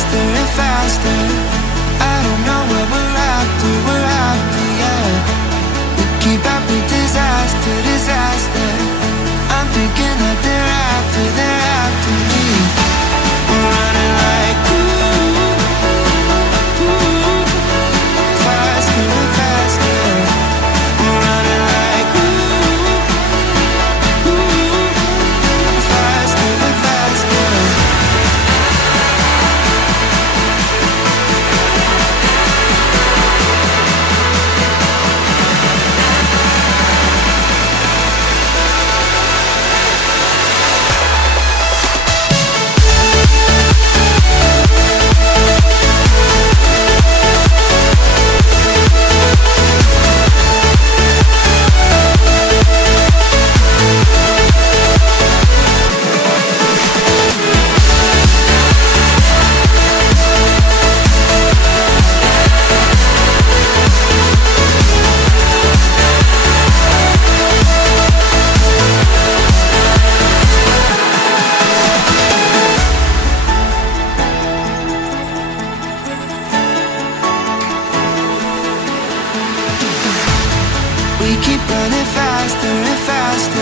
faster and faster. I don't know what we're after, yeah. We keep up with disaster, disaster. I'm thinking that they're after me. We're running like faster and faster. We're running like faster and faster. We keep running faster and faster.